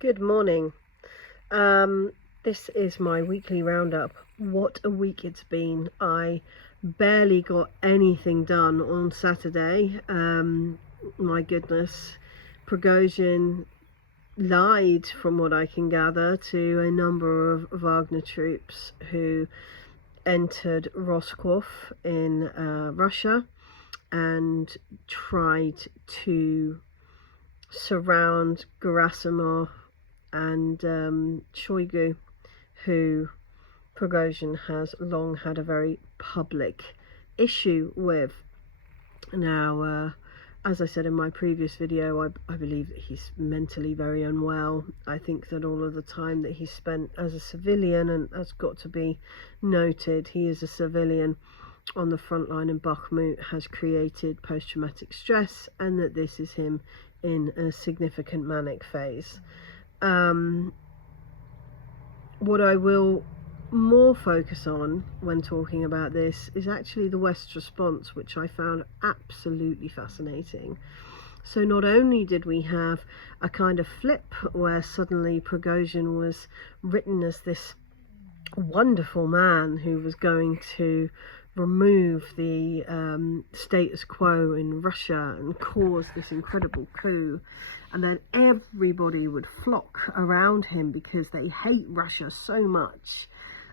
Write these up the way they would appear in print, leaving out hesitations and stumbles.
Good morning. This is my weekly roundup. What a week it's been. I barely got anything done on Saturday. My goodness. Prigozhin lied, from what I can gather, to a number of Wagner troops who entered Rostov in Russia and tried to surround Gerasimov and Shoigu, who Prigozhin has long had a very public issue with. Now, as I said in my previous video, I believe that he's mentally very unwell. I think that all of the time that he spent as a civilian, and has got to be noted, he is a civilian on the front line in Bakhmut, has created post-traumatic stress, and that this is him in a significant manic phase. What I will more focus on when talking about this is actually the West's response, which I found absolutely fascinating. So not only did we have a kind of flip where suddenly Prigozhin was written as this wonderful man who was going to remove the status quo in Russia and cause this incredible coup, and then everybody would flock around him because they hate Russia so much.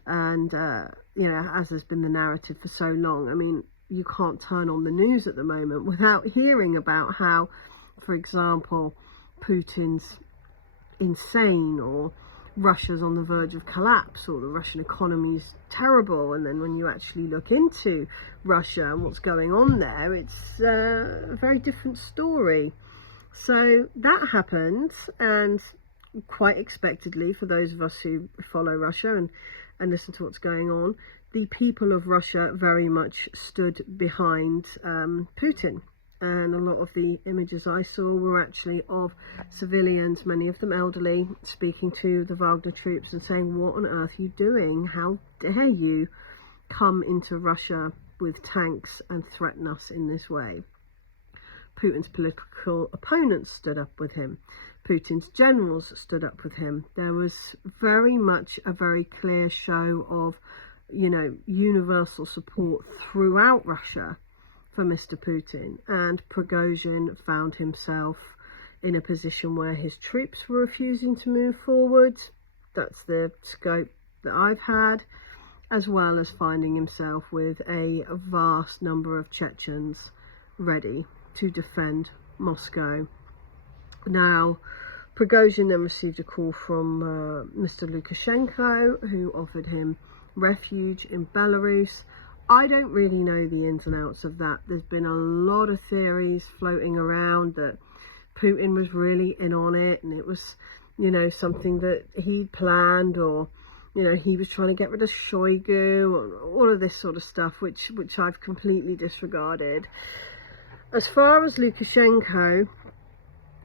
And as has been the narrative for so long, I mean, you can't turn on the news at the moment without hearing about how, for example, Putin's insane, or Russia's on the verge of collapse, or the Russian economy's terrible. And then when you actually look into Russia and what's going on there, it's a very different story. So that happened, and quite expectedly, for those of us who follow Russia and listen to what's going on, the people of Russia very much stood behind Putin. And a lot of the images I saw were actually of civilians, many of them elderly, speaking to the Wagner troops and saying, what on earth are you doing? How dare you come into Russia with tanks and threaten us in this way? Putin's political opponents stood up with him. Putin's generals stood up with him. There was very much a very clear show of, universal support throughout Russia for Mr. Putin, and Prigozhin found himself in a position where his troops were refusing to move forward. That's the scope that I've had, as well as finding himself with a vast number of Chechens ready to defend Moscow. Now, Prigozhin then received a call from Mr. Lukashenko, who offered him refuge in Belarus. I don't really know the ins and outs of that. There's been a lot of theories floating around that Putin was really in on it, and it was, something that he'd planned, or, he was trying to get rid of Shoigu, or all of this sort of stuff, which I've completely disregarded. As far as Lukashenko,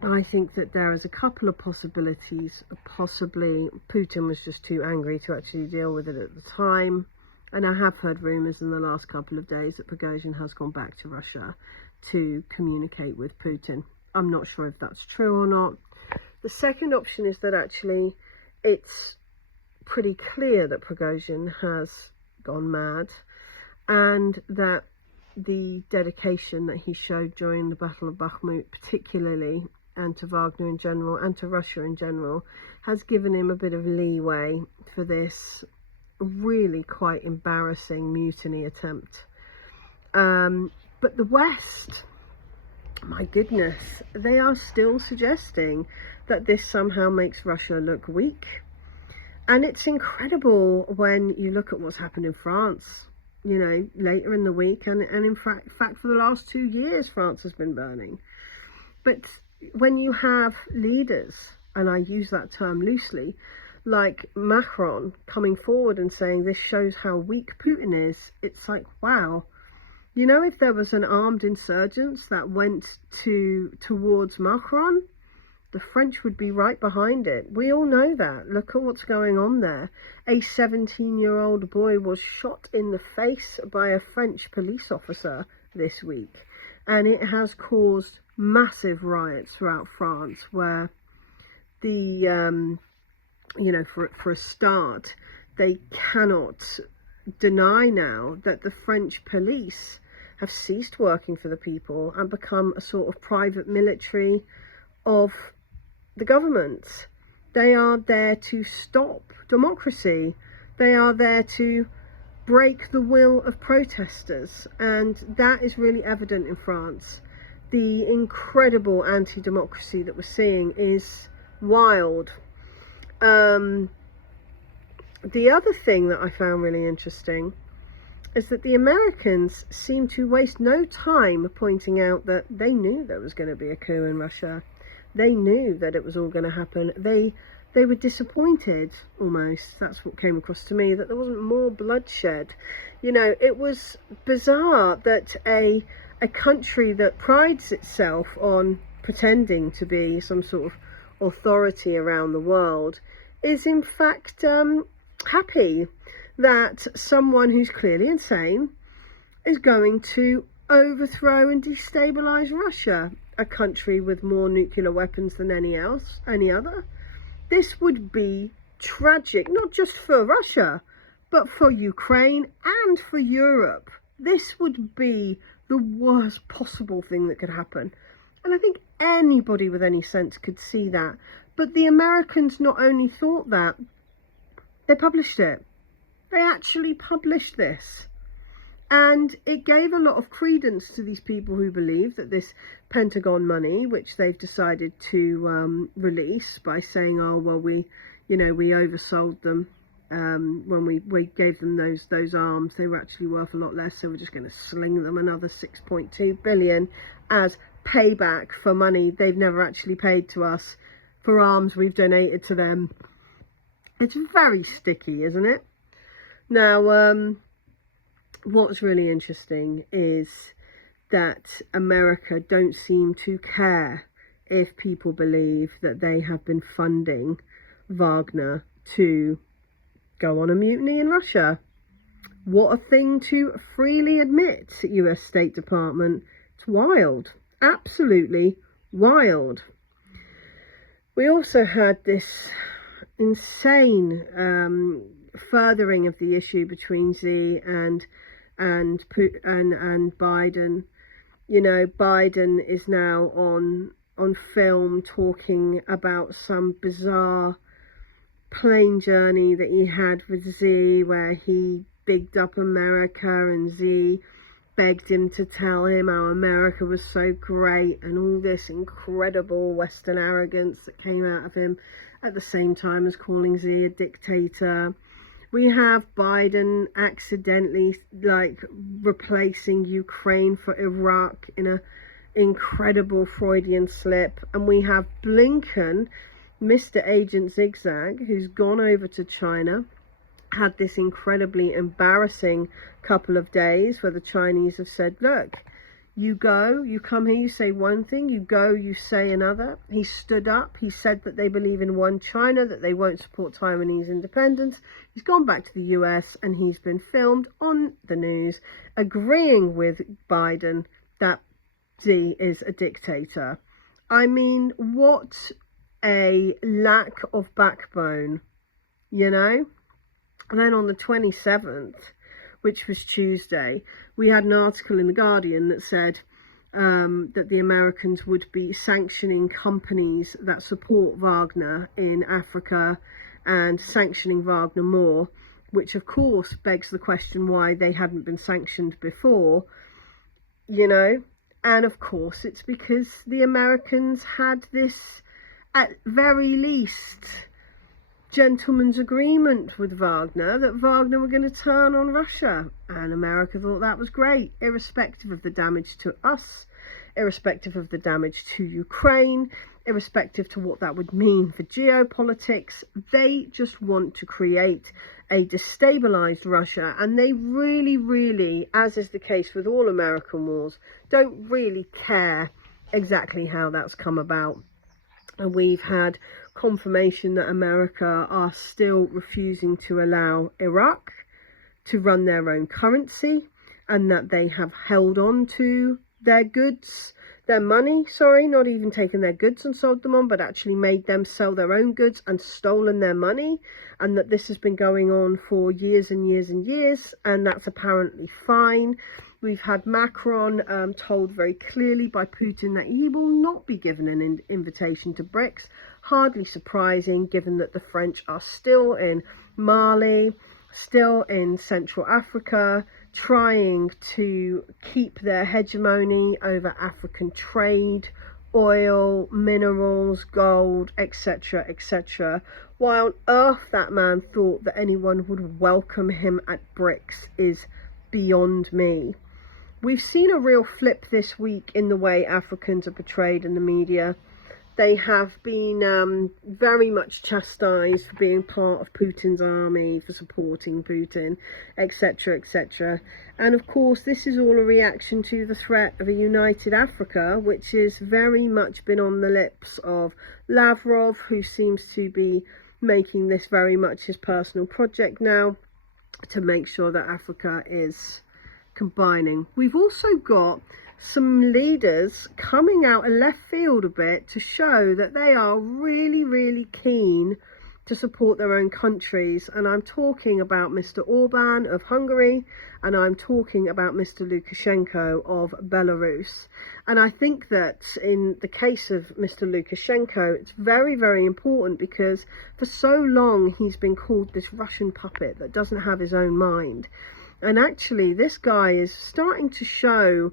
I think that there is a couple of possibilities. Possibly Putin was just too angry to actually deal with it at the time. And I have heard rumours in the last couple of days that Prigozhin has gone back to Russia to communicate with Putin. I'm not sure if that's true or not. The second option is that actually it's pretty clear that Prigozhin has gone mad, and that the dedication that he showed during the Battle of Bakhmut particularly, and to Wagner in general, and to Russia in general, has given him a bit of leeway for this really quite embarrassing mutiny attempt. But the West, my goodness, they are still suggesting that this somehow makes Russia look weak. And it's incredible when you look at what's happened in France, later in the week, and in fact for the last 2 years France has been burning. But when you have leaders, and I use that term loosely, like Macron coming forward and saying this shows how weak Putin is, it's like, wow. If there was an armed insurgents that went towards Macron, the French would be right behind it. We all know that. Look at what's going on there. A 17-year-old boy was shot in the face by a French police officer this week, and it has caused massive riots throughout France, where the for a start, they cannot deny now that the French police have ceased working for the people and become a sort of private military of the government. They are there to stop democracy. They are there to break the will of protesters, and that is really evident in France. The incredible anti-democracy that we're seeing is wild. The other thing that I found really interesting is that the Americans seem to waste no time pointing out that they knew there was going to be a coup in Russia. They knew that it was all going to happen. They were disappointed, almost. That's what came across to me, that there wasn't more bloodshed. It was bizarre that a country that prides itself on pretending to be some sort of authority around the world is in fact happy that someone who's clearly insane is going to overthrow and destabilize Russia, a country with more nuclear weapons than any other. This would be tragic, not just for Russia, but for Ukraine and for Europe. This would be the worst possible thing that could happen. And I think anybody with any sense could see that. But the Americans not only thought that, they published it. They actually published this. And it gave a lot of credence to these people who believe that this Pentagon money, which they've decided to release by saying, oh, well, we oversold them when we gave them those arms. They were actually worth a lot less, so we're just going to sling them another 6.2 billion as payback for money they've never actually paid to us for arms we've donated to them. It's very sticky, isn't it? Now, what's really interesting is that America don't seem to care if people believe that they have been funding Wagner to go on a mutiny in Russia. What a thing to freely admit, US State Department. It's wild. Absolutely wild. We also had this insane furthering of the issue between Xi and Biden. Biden is now on film talking about some bizarre plane journey that he had with Xi, where he bigged up America and Xi begged him to tell him how America was so great, and all this incredible Western arrogance that came out of him, at the same time as calling Xi a dictator. We have Biden accidentally replacing Ukraine for Iraq in an incredible Freudian slip. And we have Blinken, Mr. Agent Zigzag, who's gone over to China, had this incredibly embarrassing couple of days where the Chinese have said, look, you go, you come here, you say one thing, you go, you say another. He stood up, he said that they believe in one China, that they won't support Taiwanese independence. He's gone back to the US and he's been filmed on the news agreeing with Biden that Xi is a dictator. I mean, what a lack of backbone, And then on the 27th, which was Tuesday, we had an article in The Guardian that said that the Americans would be sanctioning companies that support Wagner in Africa and sanctioning Wagner more, which of course begs the question why they hadn't been sanctioned before, And of course it's because the Americans had this, at very least, gentleman's agreement with Wagner that Wagner were going to turn on Russia, and America thought that was great, irrespective of the damage to us, irrespective of the damage to Ukraine, irrespective to what that would mean for geopolitics. They just want to create a destabilized Russia, and they really, really, as is the case with all American wars, don't really care exactly how that's come about. And we've had confirmation that America are still refusing to allow Iraq to run their own currency, and that they have held on to their goods. their money, sorry, not even taken their goods and sold them on, but actually made them sell their own goods and stolen their money, and that this has been going on for years and years and years, and that's apparently fine. We've had Macron told very clearly by Putin that he will not be given an invitation to BRICS. Hardly surprising, given that the French are still in Mali, still in Central Africa, trying to keep their hegemony over African trade, oil, minerals, gold, etc., etc. Why on earth that man thought that anyone would welcome him at BRICS is beyond me. We've seen a real flip this week in the way Africans are portrayed in the media. They have been very much chastised for being part of Putin's army, for supporting Putin, etc., etc. And of course, this is all a reaction to the threat of a united Africa, which has very much been on the lips of Lavrov, who seems to be making this very much his personal project now, to make sure that Africa is combining. We've also got some leaders coming out of left field a bit to show that they are really, really keen to support their own countries. And I'm talking about Mr. Orban of Hungary, and I'm talking about Mr. Lukashenko of Belarus. And I think that in the case of Mr. Lukashenko, it's very, very important, because for so long he's been called this Russian puppet that doesn't have his own mind. And actually, this guy is starting to show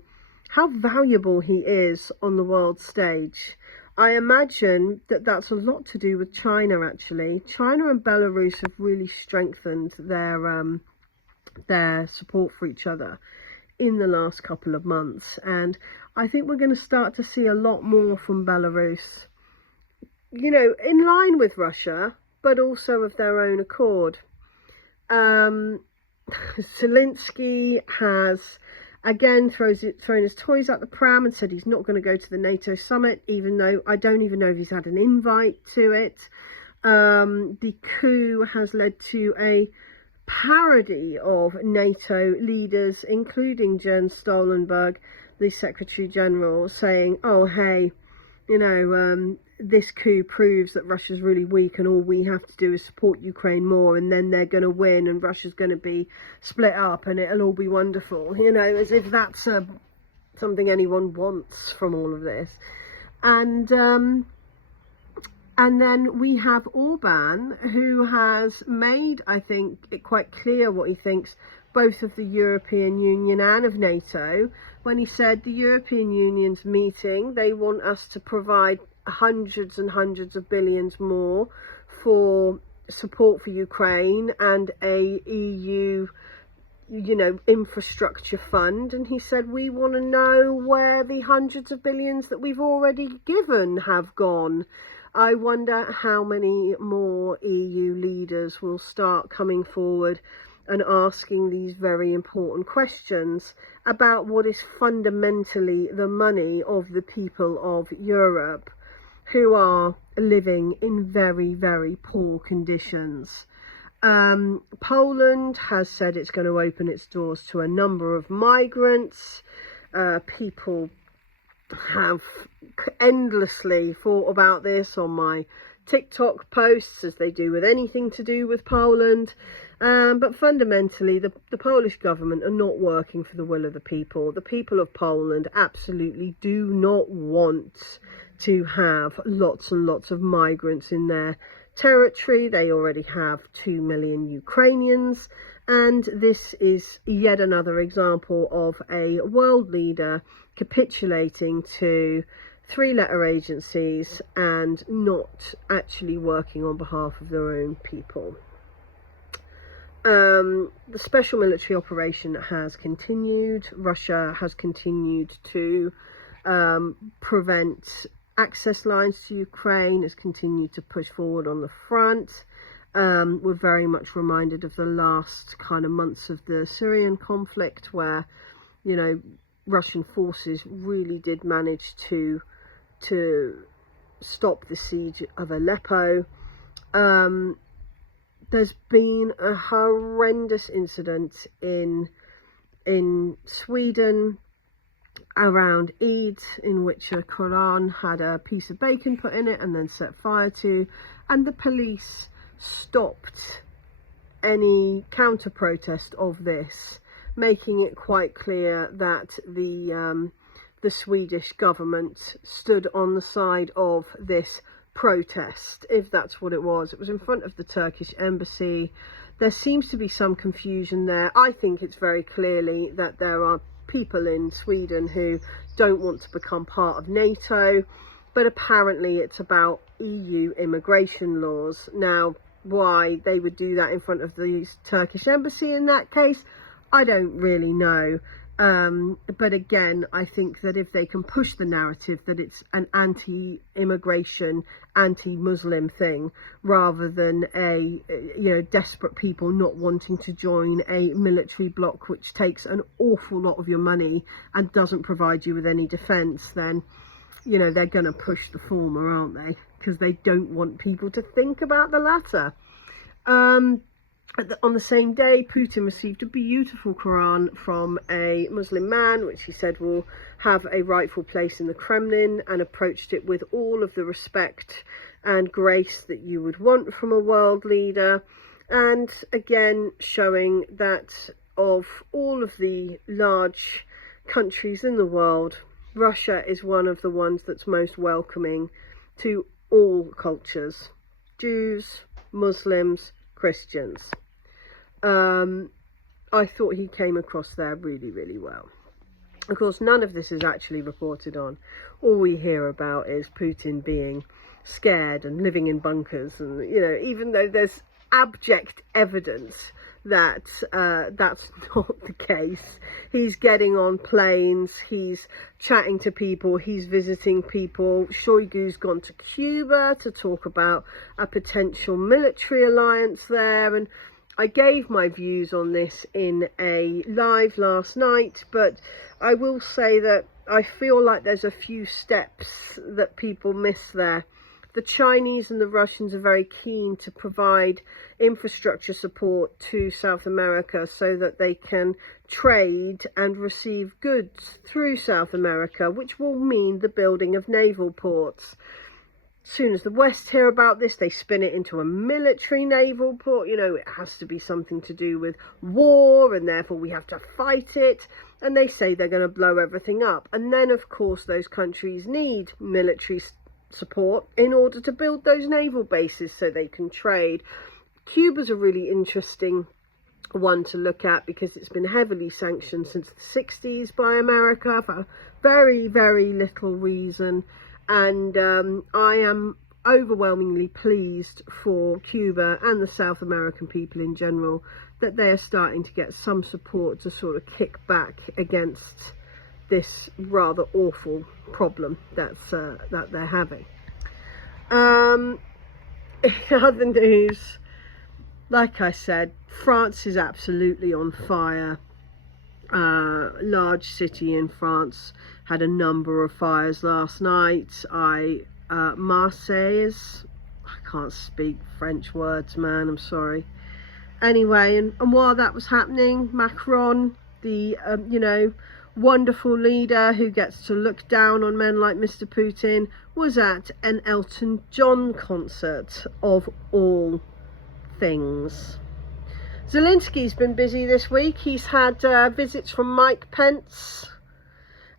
how valuable he is on the world stage. I imagine that that's a lot to do with China, actually. China and Belarus have really strengthened their support for each other in the last couple of months. And I think we're going to start to see a lot more from Belarus, you know, in line with Russia, but also of their own accord. Zelensky has again thrown his toys out the pram and said he's not going to go to the NATO summit, even though I don't even know if he's had an invite to it. The coup has led to a parody of NATO leaders, including Jens Stoltenberg, the Secretary General, saying, oh, hey, you know, this coup proves that Russia's really weak and all we have to do is support Ukraine more, and then they're going to win and Russia's going to be split up and it'll all be wonderful, you know, as if that's something anyone wants from all of this. And then we have Orban, who has made, I think, it quite clear what he thinks both of the European Union and of NATO, when he said the European Union's meeting, they want us to provide hundreds and hundreds of billions more for support for Ukraine and a EU, you know, infrastructure fund. And he said, we want to know where the hundreds of billions that we've already given have gone. I wonder how many more EU leaders will start coming forward and asking these very important questions about what is fundamentally the money of the people of Europe, who are living in very, very poor conditions. Poland has said it's going to open its doors to a number of migrants. People have endlessly thought about this on my TikTok posts, as they do with anything to do with Poland. But fundamentally, the Polish government are not working for the will of the people. The people of Poland absolutely do not want to have lots and lots of migrants in their territory. They already have 2 million Ukrainians. And this is yet another example of a world leader capitulating to three-letter agencies and not actually working on behalf of their own people. The special military operation has continued. Russia has continued to prevent access lines to Ukraine, has continued to push forward on the front. We're very much reminded of the last kind of months of the Syrian conflict, where, you know, Russian forces really did manage to stop the siege of Aleppo. There's been a horrendous incident in Sweden around Eid, in which a Quran had a piece of bacon put in it and then set fire to, and the police stopped any counter protest of this, making it quite clear that the Swedish government stood on the side of this protest, if that's what it was. It was in front of the Turkish embassy. There seems to be some confusion there. I think it's very clearly that there are people in Sweden who don't want to become part of NATO, but apparently it's about EU immigration laws. Now, why they would do that in front of the Turkish embassy in that case, I don't really know. But again, I think that if they can push the narrative that it's an anti-immigration, anti-Muslim thing, rather than a, desperate people not wanting to join a military bloc which takes an awful lot of your money and doesn't provide you with any defence, then, they're going to push the former, aren't they? Because they don't want people to think about the latter. On the same day, Putin received a beautiful Quran from a Muslim man, which he said will have a rightful place in the Kremlin, and approached it with all of the respect and grace that you would want from a world leader. And again, showing that of all of the large countries in the world, Russia is one of the ones that's most welcoming to all cultures: Jews, Muslims, Christians. I thought he came across there really, really well. Of course, none of this is actually reported on. All we hear about is Putin being scared and living in bunkers, and even though there's abject evidence that that's not the case. He's getting on planes, he's chatting to people, he's visiting people. Shoigu's gone to Cuba to talk about a potential military alliance there, and I gave my views on this in a live last night, but I will say that I feel like there's a few steps that people miss there. The Chinese and the Russians are very keen to provide infrastructure support to South America so that they can trade and receive goods through South America, which will mean the building of naval ports. As soon as the West hear about this, they spin it into a military naval port. It has to be something to do with war, and therefore we have to fight it. And they say they're going to blow everything up. And then, of course, those countries need military support in order to build those naval bases so they can trade. Cuba's a really interesting one to look at because it's been heavily sanctioned since the 60s by America for very, very little reason. And I am overwhelmingly pleased for Cuba and the South American people in general that they are starting to get some support to sort of kick back against this rather awful problem that they're having. In other news, like I said, France is absolutely on fire. Large city in France had a number of fires last night. Marseille I can't speak French words, man, I'm sorry. Anyway, and while that was happening, Macron, the wonderful leader who gets to look down on men like Mr. Putin, was at an Elton John concert, of all things. Zelensky's been busy this week. He's had visits from Mike Pence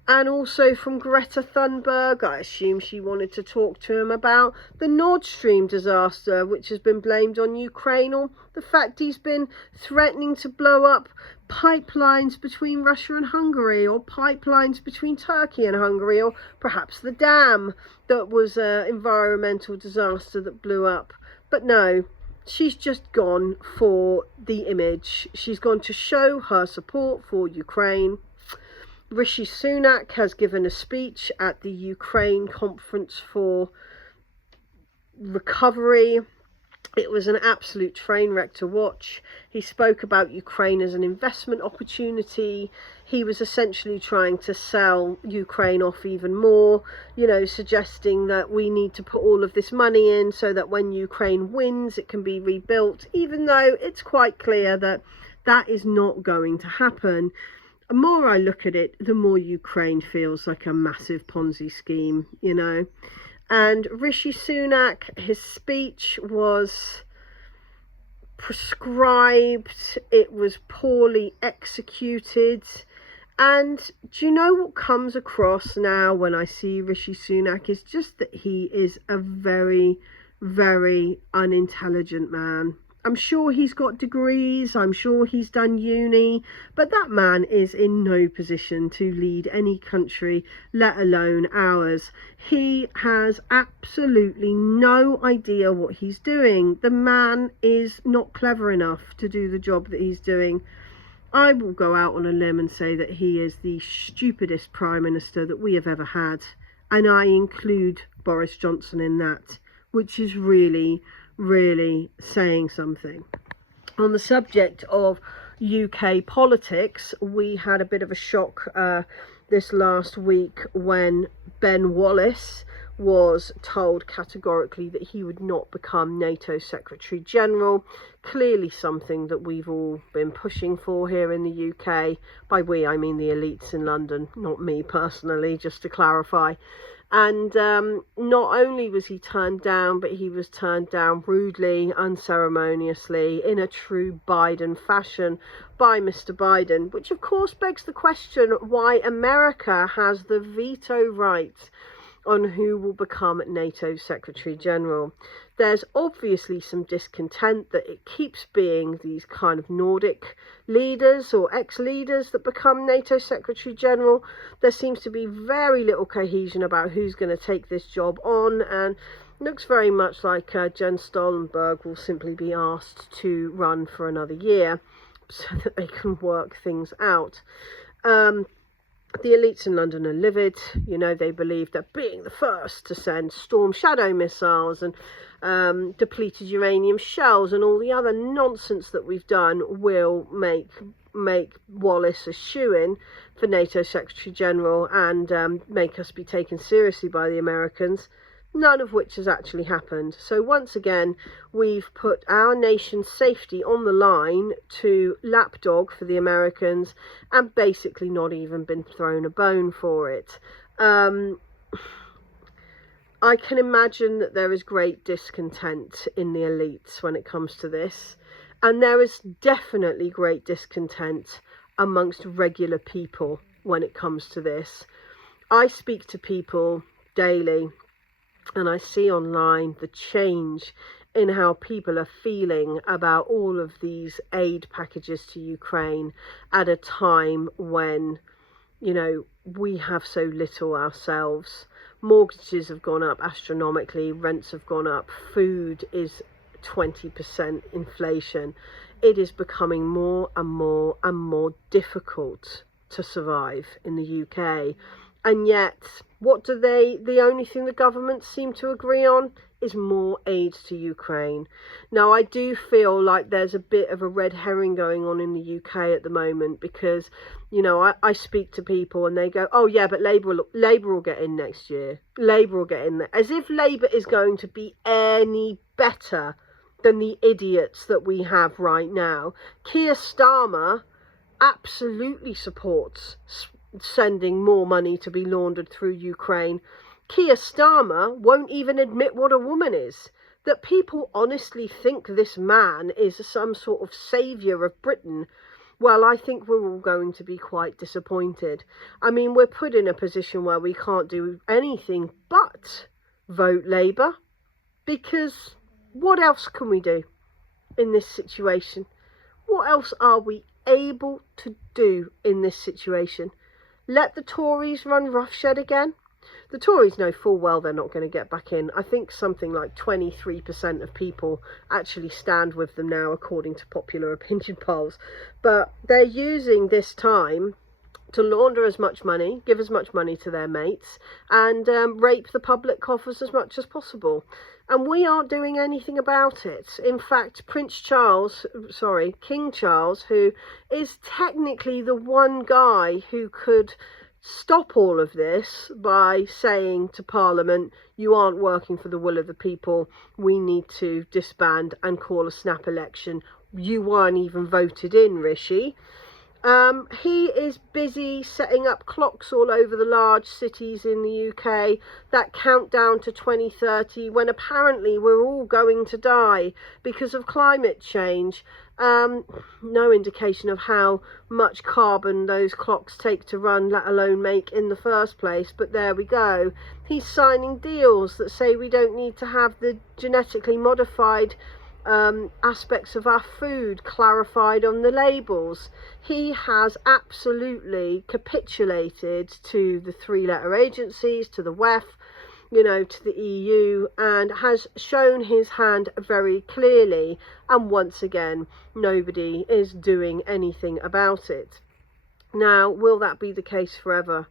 and also from Greta Thunberg. I assume she wanted to talk to him about the Nord Stream disaster, which has been blamed on Ukraine, or the fact he's been threatening to blow up pipelines between Russia and Hungary, or pipelines between Turkey and Hungary, or perhaps the dam that was an environmental disaster that blew up. But no, she's just gone for the image. She's gone to show her support for Ukraine. Rishi Sunak has given a speech at the Ukraine Conference for Recovery. It was an absolute train wreck to watch. He spoke about Ukraine as an investment opportunity. He was essentially trying to sell Ukraine off even more, suggesting that we need to put all of this money in so that when Ukraine wins, it can be rebuilt, even though it's quite clear that that is not going to happen. the more I look at it, the more Ukraine feels like a massive Ponzi scheme, you know. And Rishi Sunak, his speech was prescribed, it was poorly executed. And do you know what comes across now when I see Rishi Sunak is just that he is a very, very unintelligent man. I'm sure he's got degrees, I'm sure he's done uni, but that man is in no position to lead any country, let alone ours. He has absolutely no idea what he's doing. The man is not clever enough to do the job that he's doing. I will go out on a limb and say that he is the stupidest Prime Minister that we have ever had. And I include Boris Johnson in that, which is really, really saying something. On the subject of UK politics, we had a bit of a shock this last week when Ben Wallace was told categorically that he would not become NATO Secretary General. Clearly something that we've all been pushing for here in the UK. By we, I mean the elites in London, not me personally, just to clarify. And not only was he turned down, but he was turned down rudely, unceremoniously, in a true Biden fashion by Mr. Biden, which of course begs the question why America has the veto right on who will become NATO Secretary General. There's obviously some discontent that it keeps being these kind of Nordic leaders or ex-leaders that become NATO Secretary General. There seems to be very little cohesion about who's going to take this job on, and looks very much like Jens Stoltenberg will simply be asked to run for another year so that they can work things out. The elites in London are livid. You know, they believe that being the first to send Storm Shadow missiles and depleted uranium shells and all the other nonsense that we've done will make Wallace a shoo-in for NATO Secretary General and make us be taken seriously by the Americans. None of which has actually happened. So once again, we've put our nation's safety on the line to lapdog for the Americans and basically not even been thrown a bone for it. I can imagine that there is great discontent in the elites when it comes to this. And there is definitely great discontent amongst regular people when it comes to this. I speak to people daily, and I see online the change in how people are feeling about all of these aid packages to Ukraine at a time when, you know, we have so little ourselves. Mortgages have gone up astronomically, rents have gone up, food is 20% inflation. It is becoming more and more and more difficult to survive in the UK. And yet, the only thing the governments seem to agree on is more aid to Ukraine. Now, I do feel like there's a bit of a red herring going on in the UK at the moment because, you know, I speak to people and they go, oh yeah, but Labour will get in next year. Labour will get in there. As if Labour is going to be any better than the idiots that we have right now. Keir Starmer absolutely supports sending more money to be laundered through Ukraine. Keir Starmer won't even admit what a woman is. That people honestly think this man is some sort of saviour of Britain, well, I think we're all going to be quite disappointed. I mean, we're put in a position where we can't do anything but vote Labour, because what else can we do in this situation? What else are we able to do in this situation? Let the Tories run roughshod again? The Tories know full well they're not going to get back in. I think something like 23% of people actually stand with them now, according to popular opinion polls. But they're using this time to launder as much money, give as much money to their mates, and rape the public coffers as much as possible. And we aren't doing anything about it. In fact, King Charles, who is technically the one guy who could stop all of this by saying to Parliament, you aren't working for the will of the people, we need to disband and call a snap election. You weren't even voted in, Rishi. He is busy setting up clocks all over the large cities in the UK that count down to 2030, when apparently we're all going to die because of climate change. No indication of how much carbon those clocks take to run, let alone make in the first place, but there we go. He's signing deals that say we don't need to have the genetically modified aspects of our food clarified on the labels. He has absolutely capitulated to the three-letter agencies, to the WEF, to the EU, and has shown his hand very clearly, and once again nobody is doing anything about it. Now, will that be the case forever?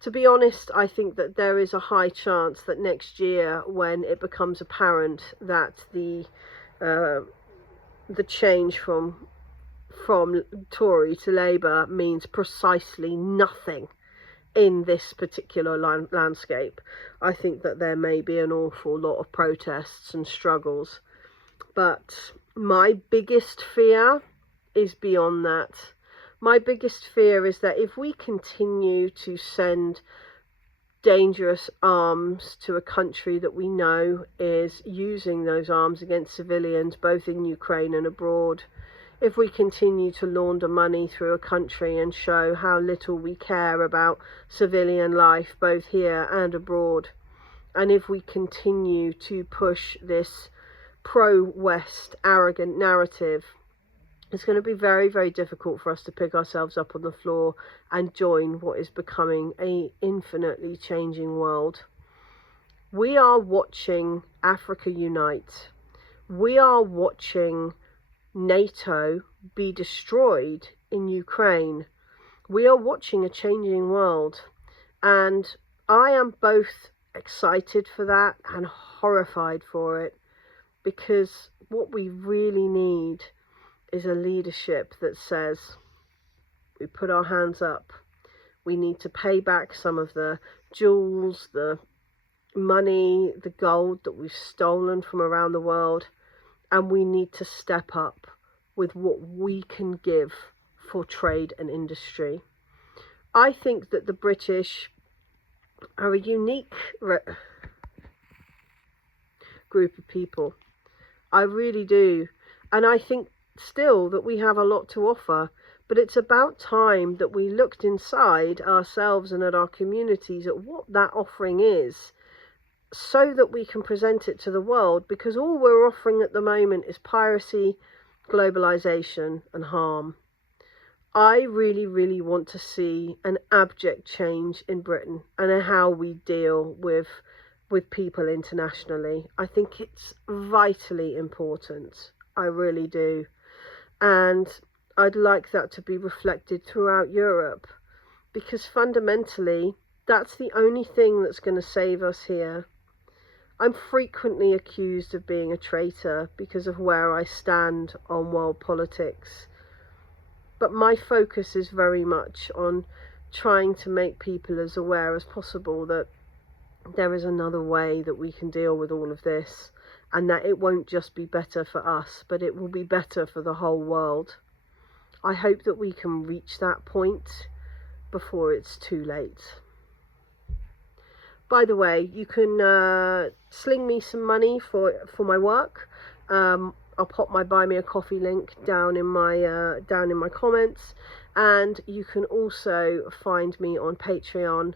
To be honest, I think that there is a high chance that next year, when it becomes apparent that the change from Tory to Labour means precisely nothing in this particular landscape, I think that there may be an awful lot of protests and struggles. But my biggest fear is beyond that. My biggest fear is that if we continue to send dangerous arms to a country that we know is using those arms against civilians, both in Ukraine and abroad, if we continue to launder money through a country and show how little we care about civilian life, both here and abroad, and if we continue to push this pro-West arrogant narrative, it's going to be very, very difficult for us to pick ourselves up on the floor and join what is becoming an infinitely changing world. We are watching Africa unite. We are watching NATO be destroyed in Ukraine. We are watching a changing world. And I am both excited for that and horrified for it, because what we really need is a leadership that says, we put our hands up. We need to pay back some of the jewels, the money, the gold that we've stolen from around the world, and we need to step up with what we can give for trade and industry. I think that the British are a unique group of people. I really do. And I think still that we have a lot to offer, but it's about time that we looked inside ourselves and at our communities at what that offering is, so that we can present it to the world, because all we're offering at the moment is piracy, globalization and harm. I really, really want to see an abject change in Britain and how we deal with people internationally. I think it's vitally important. I really do. And I'd like that to be reflected throughout Europe, because fundamentally that's the only thing that's going to save us here. I'm frequently accused of being a traitor because of where I stand on world politics, but my focus is very much on trying to make people as aware as possible that there is another way that we can deal with all of this, and that it won't just be better for us, but it will be better for the whole world. I hope that we can reach that point before it's too late. By the way, you can sling me some money for my work. I'll pop my Buy Me a Coffee link down in my comments, and you can also find me on Patreon,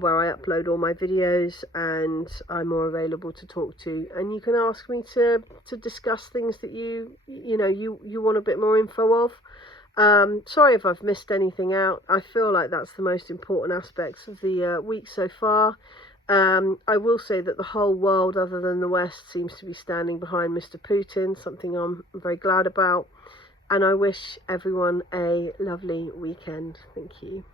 where I upload all my videos and I'm more available to talk to, and you can ask me to discuss things that you want a bit more info of. Sorry if I've missed anything out. I feel like that's the most important aspects of the week so far. I will say that the whole world, other than the West, seems to be standing behind Mr. Putin, something I'm very glad about. And I wish everyone a lovely weekend. Thank you.